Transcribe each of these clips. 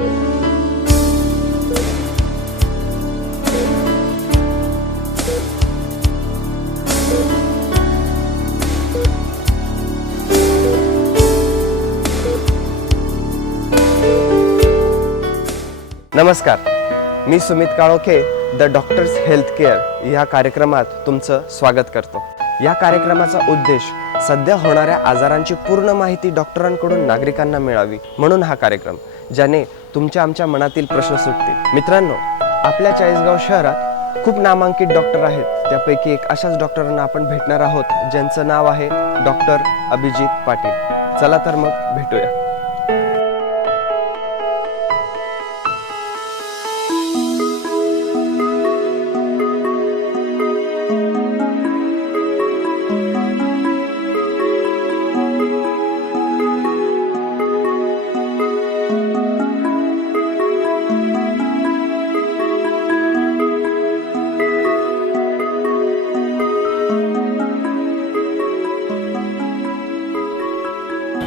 नमस्कार, मी Sumit Kalokhe the doctor's health care या कार्यक्रमात तुमचं स्वागत करतो। या कार्यक्रमाचा उद्देश सध्या होणाऱ्या आजारांची पूर्ण माहिती डॉक्टरांकडून नागरिकांना मिळावी म्हणून हा कार्यक्रम, ज्याने तुमच्या आमच्या मनातील प्रश्न सुटतील। मित्रांनो, आपल्या चाळीसगाव शहरात खूप नामांकित डॉक्टर आहेत। त्यापैकी एक अशाच डॉक्टरांना आपण भेटणार आहोत, ज्यांचं नाव आहे डॉक्टर अभिजित पाटील। चला तर मग भेटूया।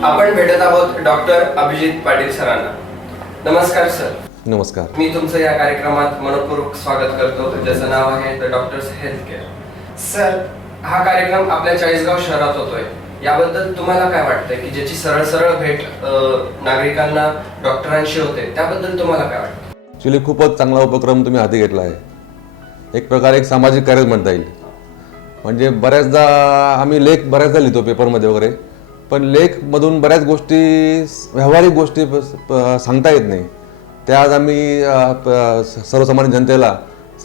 आपण भेटत आहोत डॉक्टर अभिजित पाटील सरांना। नमस्कार सर। नमस्कार। मी तुमचं या कार्यक्रमात मनपूर्वक स्वागत करतो, ज्याचं नाव आहे the doctor's health care. Sir, हा कार्यक्रम आपल्या चाळीसगाव शहरात होतोय, याबद्दल तुम्हाला काय वाटतंय की ज्याची सरळ सरळ भेट नागरिकांना डॉक्टरांशी होते, त्याबद्दल तुम्हाला काय वाटतं? ॲक्च्युली खूपच चांगला उपक्रम तुम्ही हाती घेतला आहे। एक प्रकारे एक सामाजिक कार्य म्हणता येईल। म्हणजे बऱ्याचदा आम्ही लेख बऱ्याचदा लिहितो पेपरमध्ये वगैरे, पण लेखमधून बऱ्याच गोष्टी, व्यावहारिक गोष्टी सांगता येत नाही। त्या आज आम्ही सर्वसामान्य जनतेला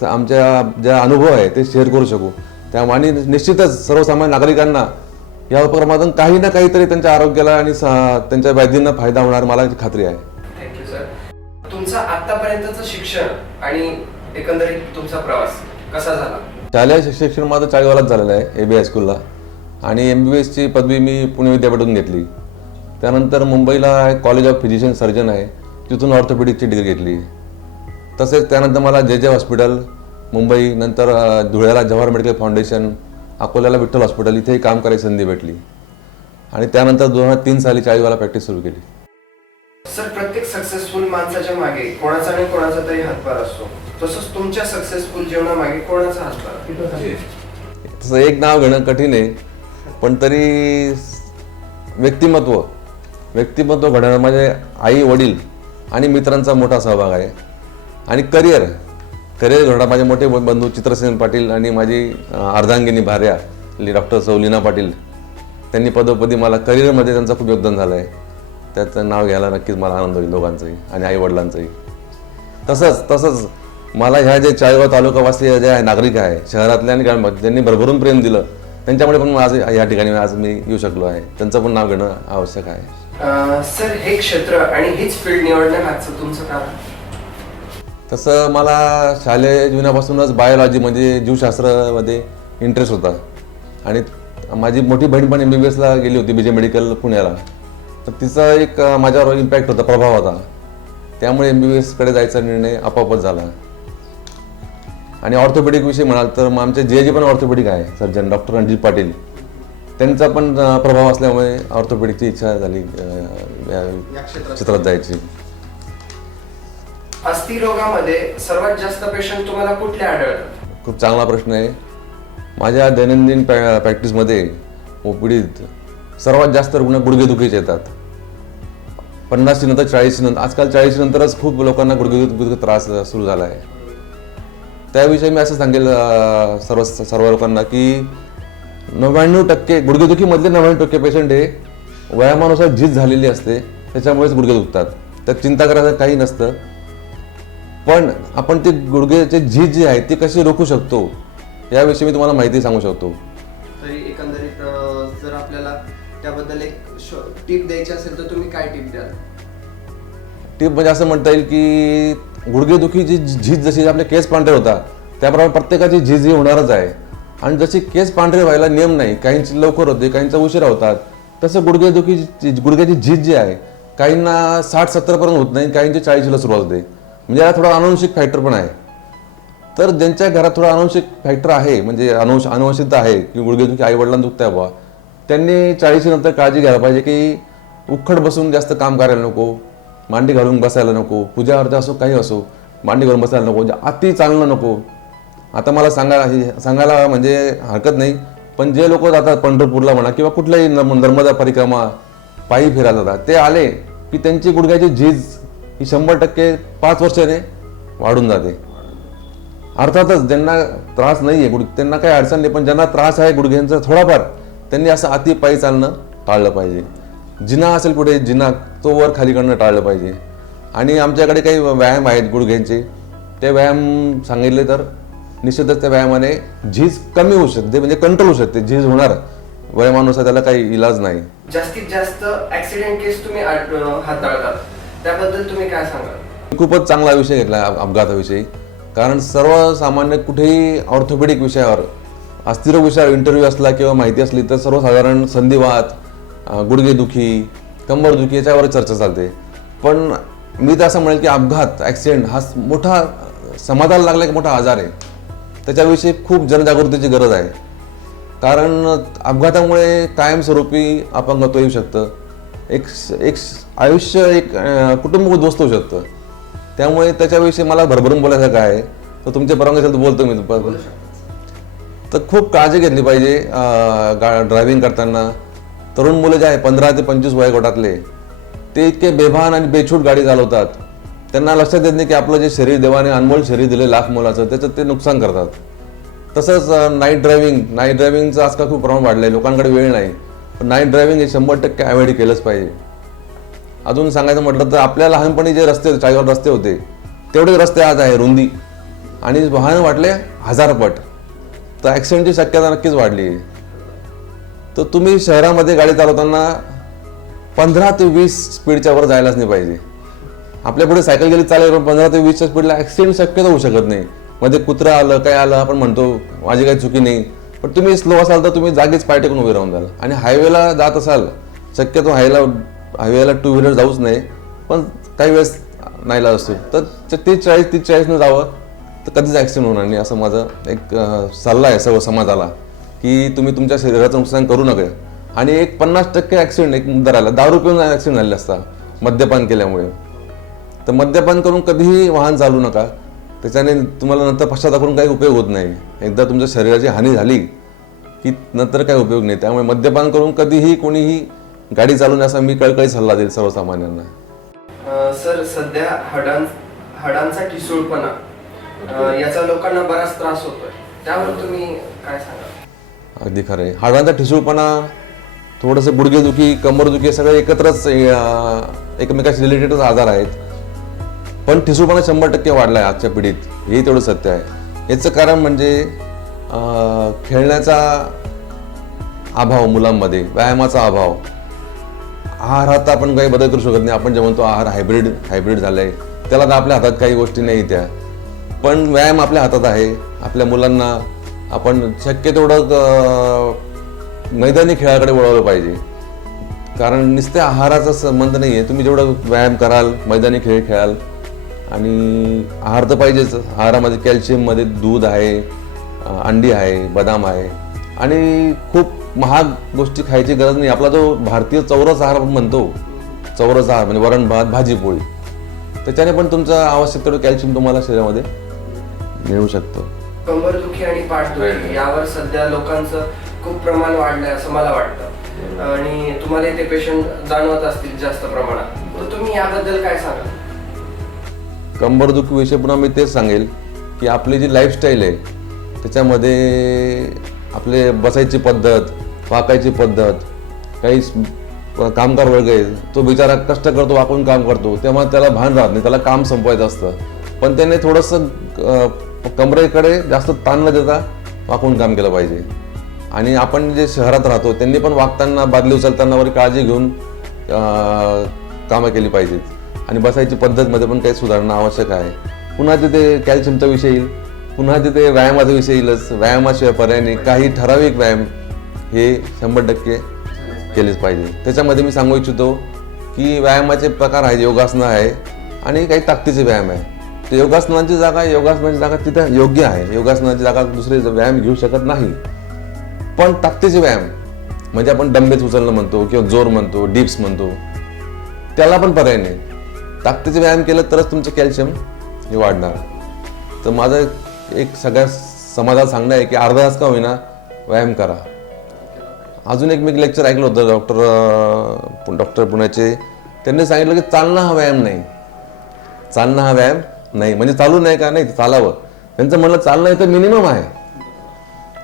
आमच्या ज्या अनुभव आहे ते शेअर करू शकू। त्यामुळे निश्चितच सर्वसामान्य नागरिकांना या उपक्रमातून काही ना काहीतरी त्यांच्या आरोग्याला आणि त्यांच्या व्याधींना फायदा होणार मला खात्री आहे। Thank you sir. तुमचं आतापर्यंतचं शिक्षण आणि एकंदरीत तुमचा प्रवास कसा झाला? शालेय शिक्षण माझं चाळीसगावात झालेलं आहे, AB हायस्कूलला, आणि MBBSची पदवी मी पुणे विद्यापीठातून घेतली। त्यानंतर मुंबईला कॉलेज ऑफ फिजिशियन सर्जन आहे, तिथून ऑर्थोपेडिकची डिग्री घेतली। तसेच त्यानंतर मला JJ हॉस्पिटल मुंबई, नंतर धुळ्याला जवाहर मेडिकल फाउंडेशन, अकोल्याला विठ्ठल हॉस्पिटल इथेही काम करायची संधी भेटली, आणि त्यानंतर 2003 साली चाळीसगावला प्रॅक्टिस सुरू केली। सर, प्रत्येक सक्सेसफुल माणसाच्या मागे कोणाचा नाही कोणाचा तरी हातभार असतो, तसंच तुमच्या सक्सेसफुल जीवनामागे कोणाचा हातभार? तसं एक नाव घेणं कठीण आहे, पण तरी व्यक्तिमत्व घडवणं म्हणजे आई वडील आणि मित्रांचा मोठा सहभाग आहे। आणि करिअर घडवणं माझे मोठे बंधू चित्रसेन पाटील आणि माझी अर्धांगिनी भार्या डॉक्टर सौलीना पाटील, त्यांनी पदोपदी मला करिअरमध्ये त्यांचं खूप योगदान झालं आहे। त्याचं नाव घ्यायला नक्कीच मला आनंद होईल, दोघांचंही आणि आई वडिलांचंही। तसंच मला ह्या जे चाळीसगाव तालुकावासी जे नागरिक आहे शहरातल्या आणि ज्यांनी भरभरून प्रेम दिलं, त्यांच्यामुळे पण आज या ठिकाणी आज मी येऊ शकलो आहे। त्यांचं पण नाव घेणं आवश्यक आहे। सर, हे क्षेत्र आणि हीच फील्ड निवडण्यामागचं तुमचं कारण? तसं मला शालेय जीवनापासूनच बायोलॉजी म्हणजे जीवशास्त्रामध्ये इंटरेस्ट होता, आणि माझी मोठी बहीण पण MBBSला गेली होती BJ मेडिकल पुण्याला, तर तिचा एक माझ्यावर इम्पॅक्ट होता, प्रभाव होता। त्यामुळे MBBSकडे जायचा निर्णय आपोआपच झाला। आणि ऑर्थोपेडिक विषयी म्हणाल तर मग आमचे JJ पण ऑर्थोपेडिक आहे सर्जन डॉक्टर अभिजित पाटील, त्यांचा पण प्रभाव असल्यामुळे ऑर्थोपेडिकची इच्छा झाली क्षेत्रात जायची। अस्थिरोगामध्ये सर्वात जास्त पेशंट तुम्हाला कुठले आढळतात? खूप चांगला प्रश्न आहे। माझ्या दैनंदिन प्रॅक्टिसमध्ये OPDत सर्वात जास्त रुग्ण गुडघेदुखीचे येतात। 50 नंतर 40 नंतर, आजकाल 40 नंतरच खूप लोकांना गुडघेदुखीचा त्रास सुरू झाला आहे। त्याविषयी मी असं सांगेल सर्व लोकांना की 99% गुडघेदुखीमधले 99% पेशंट हे वयामानुसार झीज झालेली असते, त्याच्यामुळेच गुडघे दुखतात। त्यात चिंता करायचं काही नसतं, पण आपण ते गुडघेचे झीज जी आहे ती कशी रोखू शकतो याविषयी मी तुम्हाला माहिती सांगू शकतो। तरी एकंदरीत जर आपल्याला त्याबद्दल एक टिप द्यायची असेल तर तुम्ही काय टिप द्याल? टिप म्हणजे असं म्हणता येईल की गुडघेदुखीची झीज जशी आपले केस पांढरे होतात त्याप्रमाणे प्रत्येकाची झीज ही होणारच आहे, आणि जशी केस पांढरे व्हायला नियम नाही, काहींची लवकर होते, काहींचा उशिरा होतात, तसं गुडघ्याची झीज जी आहे काहींना 60-70 पर्यंत होत नाही, काहींची 40ला सुरुवात होते। म्हणजे याला थोडा अनुवंशिक फॅक्टर पण आहे। तर ज्यांच्या घरात थोडा अनुवंशिक फॅक्टर आहे, म्हणजे अनुवंशिकता आहे की गुडघेदुखी आई वडिलांना दुखते बाबा, त्यांनी 40 नंतर काळजी घ्यायला पाहिजे की उखड बसून जास्त काम करायला नको, मांडी घालून बसायला नको, पूजा अर्चा असो काही असो, मांडी घालून बसायला नको, म्हणजे अति चालणं नको. आता मला सांगायला म्हणजे हरकत नाही, पण जे लोक जातात पंढरपूरला म्हणा किंवा कुठल्याही नर्मदा परिक्रमा पायी फिरायला जातात, ते आले की त्यांची गुडघ्याची झीज ही 100% 5 वर्षाने वाढून जाते. अर्थातच ज्यांना त्रास नाही आहे त्यांना काही अडचण नाही, पण ज्यांना त्रास आहे गुडघ्यांचा थोडाफार, त्यांनी असं अति पायी चालणं टाळलं पाहिजे. जिना असेल कुठे जिना तो वर खाली करणं टाळलं पाहिजे. आणि आमच्याकडे काही व्यायाम आहेत गुडघ्यांचे, ते व्यायाम सांगितले तर निश्चितच त्या व्यायामाने झीज कमी होऊ शकते, म्हणजे कंट्रोल होऊ शकते. झीज होणार वयामानुसार, त्याला काही इलाज नाही. जास्तीत जास्त ऍक्सिडेंट केस तुम्ही हाताळतात, त्याबद्दल तुम्ही काय सांगाल? खूपच चांगला विषय घेतला अपघाताविषयी, कारण सर्वसामान्य कुठेही ऑर्थोपेडिक विषयावर, अस्थिर विषयावर इंटरव्ह्यू असला किंवा माहिती असली तर सर्वसाधारण संधिवात, गुडघेदुखी, कंबरदुखी याच्यावर चर्चा चालते. पण मी तर असं म्हणेल की अपघात, ॲक्सिडेंट हा मोठा समाजाला लागला एक मोठा आजार आहे. त्याच्याविषयी खूप जनजागृतीची गरज आहे. कारण अपघातामुळे कायमस्वरूपी अपंगत्व येऊ शकतं, एक आयुष्य, एक कुटुंब उद्ध्वस्त होऊ शकतं. त्यामुळे त्याच्याविषयी मला भरभरून बोलायचं काय आहे, तर तुमच्या परवानगी असेल तर बोलतो मी. तर खूप काळजी घेतली पाहिजे ड्रायव्हिंग करताना. तरुण मुलं जे आहे 15 ते 25 वयोगटातले, ते इतके बेभान आणि बेछूट गाडी चालवतात, त्यांना लक्षात येत नाही की आपलं जे शरीर, देवाने अनमोल शरीर दिले लाख मोलाचं, त्याचं ते नुकसान करतात. तसंच नाईट ड्रायव्हिंगचं आजकाल खूप प्रमाण वाढलं आहे. लोकांकडे वेळ नाही, पण नाईट ड्रायव्हिंग हे 100% अवॉइड केलंच पाहिजे. अजून सांगायचं म्हटलं तर आपल्या लहानपणी जे रस्ते, चाळीवर रस्ते होते, तेवढे रस्ते आज आहे रुंदी, आणि वाहन वाटले 1000 पट, तर ॲक्सिडेंटची शक्यता नक्कीच वाढली आहे. तर तुम्ही शहरामध्ये गाडी चालवताना 15 ते 20 स्पीडच्या वर जायलाच नाही पाहिजे. आपल्या पुढे सायकल गेली चालेल, पण 15 ते 20च्या स्पीडला ॲक्सिडेंट शक्यता होऊ शकत नाही. मध्ये कुत्रा आलं, काय आलं, आपण म्हणतो माझी काही चुकी नाही, पण तुम्ही स्लो असाल तर तुम्ही जागीच पाय टेकून उभे राहून जाल. आणि हायवेला जात असाल, शक्यतो हायवेला 2 व्हीलर जाऊच नाही, पण काही वेळेस नाहीला असतो, तर 30-40 न जावं, तर कधीच ॲक्सिडेंट होणार नाही, असं माझं एक सल्ला आहे सर्व समाजाला, की तुम्ही तुमच्या शरीराचं नुकसान करू नका. आणि एक 50% ॲक्सिडेंट एक मुद्दा राहिला, दारू पिऊन ॲक्सिडेंट झालेले असतात मद्यपान केल्यामुळे. तर मद्यपान करून कधीही वाहन चालू नका, त्याच्याने तुम्हाला नंतर पश्चाताप करून काही उपयोग होत नाही. एकदा तुमच्या शरीराची हानी झाली की नंतर काही उपयोग नाही. त्यामुळे मद्यपान करून कधीही कोणीही गाडी चालवण्याचा मी कळकळी सल्ला देईल सर्वसामान्यांना. सर, सध्या हाडांचा ठिसूळपणा याचा लोकांना बराच त्रास होतोय, त्यावर तुम्ही काय सांगाल? अगदी खरं आहे. हाडांचा ठिसूळपणा, थोडंसं गुडघेदुखी, कंबरदुखी सगळे एकत्रच एकमेकाशी रिलेटेडच आजार आहेत. पण ठिसूळपणा 100% वाढला आहे आजच्या पिढीत, हे तेवढं सत्य आहे. याचं कारण म्हणजे खेळण्याचा अभाव मुलांमध्ये, व्यायामाचा अभाव. आहारात आपण काही बदल करू शकत नाही. आपण जे म्हणतो आहार हायब्रिड झालं आहे, त्याला तर आपल्या हातात काही गोष्टी नाही त्या, पण व्यायाम आपल्या हातात आहे. आपल्या मुलांना आपण शक्य तेवढं मैदानी खेळाकडे वळवलं पाहिजे. कारण नुसत्या आहाराचा संबंध नाही आहे. तुम्ही जेवढं व्यायाम कराल, मैदानी खेळ खेळाल, आणि आहार तर पाहिजेच. आहारामध्ये कॅल्शियममध्ये दूध आहे, अंडी आहे, बदाम आहे, आणि खूप महाग गोष्टी खायची गरज नाही. आपला जो भारतीय चौरस आहार म्हणतो, चौरस आहार म्हणजे वरण भात भाजी पोळी, त्याच्याने पण तुमचं आवश्यक तेवढं कॅल्शियम तुम्हाला शरीरामध्ये मिळू शकतं. कंबरदुखी आणि पाठदुखी यावर सध्या लोकांचं खूप प्रमाण वाढलंय असं मला वाटतं, आणि तुम्हाला ते पेशंट जाणवत असतील जास्त प्रमाणात, तर तुम्ही याबद्दल काय सांगाल? कंबरदुखी विषयी पुन्हा मी तेच सांगेल की आपली जी लाईफस्टाईल आहे त्याच्यामध्ये आपले बसायची पद्धत, वाकायची पद्धत, काही कामगार वर्ग आहे तो बिचारा कष्ट करतो, वाकून काम करतो, तेव्हा त्याला भान राहत नाही, त्याला काम संपवायचं असतं, पण त्याने थोडंसं कमरेकडे जास्त ताण न देता वाकून काम केलं पाहिजे. आणि आपण जे शहरात राहतो त्यांनी पण वागताना, बादली उचलताना वगैरे काळजी घेऊन कामं केली पाहिजेत. आणि बसायची पद्धतमध्ये पण काही सुधारणा आवश्यक आहे. पुन्हा तिथे कॅल्शियमचा विषय येईल, पुन्हा तिथे व्यायामाचा विषय येईलच. व्यायामाशिवाय पर्याय नाही. काही ठराविक व्यायाम हे 100% केलेच पाहिजे. त्याच्यामध्ये मी सांगू इच्छितो की व्यायामाचे प्रकार आहेत, योगासनं आहे आणि काही ताकदीचे व्यायाम आहे. तर योगासनाची जागा तिथे योग्य आहे. योगासनाची जागा दुसरे व्यायाम घेऊ शकत नाही. पण ताकदीचे व्यायाम म्हणजे आपण डंबेल्स उचलणं म्हणतो किंवा जोर म्हणतो, डिप्स म्हणतो, त्याला पण पर्याय नाही. ताकदीचे व्यायाम केलं तरच तुमचं कॅल्शियम हे वाढणार. तर माझं एक सगळ्या समाजाला सांगणं आहे की अर्धा तास का होईना व्यायाम करा. अजून एक मी लेक्चर ऐकलं होतं डॉक्टर पुण्याचे. त्यांनी सांगितलं की चालणं हा व्यायाम नाही. चालणं हा व्यायाम नाही म्हणजे चालू नाही का, नाही चालावं. त्यांचं म्हणलं चालणं हे तर मिनिमम आहे.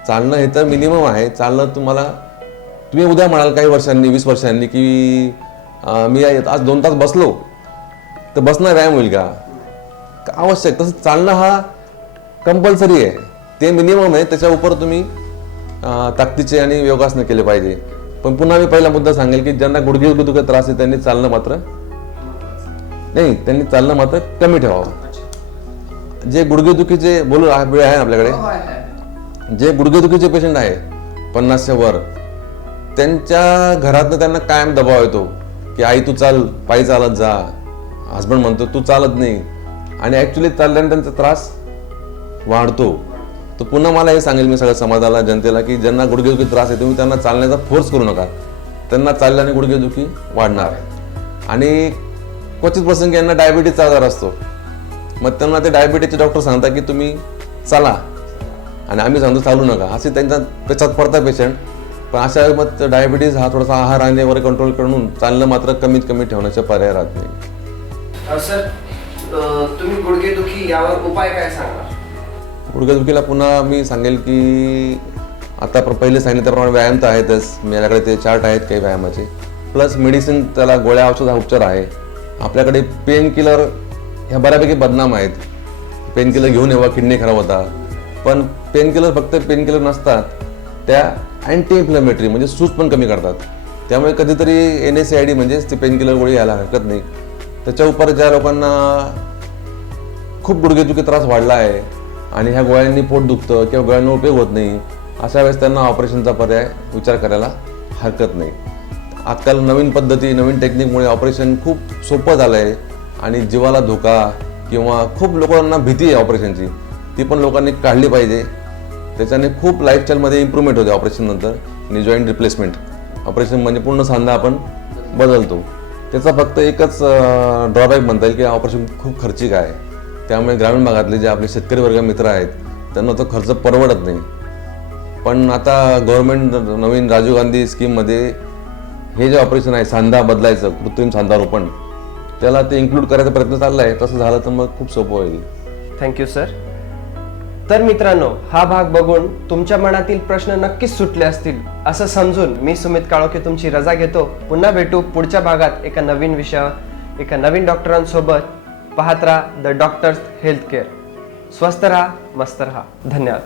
चालणं हे तर मिनिमम आहे. चालणं तुम्ही उद्या म्हणाल काही वर्षांनी 20 वर्षांनी की मी आज 2 तास बसलो तर बसणं व्यायाम होईल का? आवश्यक. तसं चालणं हा कंपल्सरी आहे. ते मिनिमम आहे. त्याच्या उपर तुम्ही ताकदीचे आणि योगासनं केले पाहिजे. पण पुन्हा मी पहिला मुद्दा सांगेल की ज्यांना गुडघे त्रास आहे त्यांनी चालणं मात्र कमी ठेवावं. जे गुडघेदुखीचे वेळ आहे आपल्याकडे, जे गुडघेदुखीचे पेशंट आहे 50च्या वर, त्यांच्या घरातनं त्यांना कायम दबाव येतो की आई तू चाल, पायी चालत जा. हसबंड म्हणतो तू चालत नाही आणि ऍक्च्युली चालल्याने त्यांचा त्रास वाढतो. तर पुन्हा मला हे सांगेल मी सगळ्या समाजाला, जनतेला की ज्यांना गुडघेदुखी त्रास आहे तुम्ही त्यांना चालण्याचा फोर्स करू नका. त्यांना चालल्याने गुडघेदुखी वाढणार. आणि क्वचित प्रसंगी यांना डायबिटीजचा आजार असतो. मग त्यांना ते डायबिटीजचे डॉक्टर सांगतात की तुम्ही चला आणि आम्ही सांगतो चालू नका. असे त्यांच्या पेचात पडता पेशंट. पण अशा वेळी मग डायबिटीज हा थोडासा आहार आणि वगैरे कंट्रोल करून चालणं मात्र कमीत कमी ठेवण्याचा पर्याय राहत नाही. सर तुम्ही गुडघेदुखी यावर उपाय काय सांगणार? गुडघेदुखीला पुन्हा मी सांगेल की आता पहिले सांगितलं त्याप्रमाणे व्यायाम तर आहेतच. माझ्याकडे ते चार्ट आहेत काही व्यायामाचे. प्लस मेडिसिन, त्याला गोळ्या औषध हा उपचार आहे. आपल्याकडे पेन किलर ह्या बऱ्यापैकी बदनाम आहेत. पेन किलर घेऊन येवा किडनी खराब होता. पण पेन किलर फक्त पेन किलर नसतात, त्या अँटी इन्फ्लेमेटरी म्हणजे सूज पण कमी करतात. त्यामुळे कधीतरी NSAID म्हणजेच ती पेन किलर गोळी यायला हरकत नाही. त्याच्या उपर ज्या लोकांना खूप गुडघेदुखी त्रास वाढला आहे आणि ह्या गोळ्यांनी पोट दुखतं किंवा गोळ्यांना उपयोग होत नाही, अशा वेळेस त्यांना ऑपरेशनचा पर्याय विचार करायला हरकत नाही. आजकाल नवीन पद्धती, नवीन टेक्निकमुळे ऑपरेशन खूप सोपं झालं आहे आणि जीवाला धोका किंवा खूप लोकांना भीती आहे ऑपरेशनची, ती पण लोकांनी काढली पाहिजे. त्याच्याने खूप लाईफस्टाईलमध्ये इम्प्रूव्हमेंट होते ऑपरेशन नंतर. आणि जॉईंट रिप्लेसमेंट ऑपरेशन म्हणजे पूर्ण सांधा आपण बदलतो. त्याचा फक्त एकच ड्रॉबॅक म्हणता येईल की ऑपरेशन खूप खर्चिक आहे. त्यामुळे ग्रामीण भागातले जे आपले शेतकरी वर्ग मित्र आहेत त्यांना तो खर्च परवडत नाही. पण आता गव्हर्नमेंट नवीन राजीव गांधी स्कीममध्ये हे जे ऑपरेशन आहे सांधा बदलायचं, कृत्रिम सांधारोपण, त्याला ते इन्क्लूड करायचा प्रयत्न चालला आहे. तसं झालं तर मग खूप सोपं होईल. Thank you sir. तर मित्रांनो, हा भाग बघून तुमच्या मनातील प्रश्न नक्कीच सुटले असतील असं समजून मी सुमित काळोखे तुमची रजा घेतो. पुन्हा भेटू पुढच्या भागात एका नवीन विषयावर, एका नवीन डॉक्टरांसोबत. पाहत राहा द डॉक्टर्स हेल्थ केअर. स्वस्थ राहा, मस्त राहा. धन्यवाद.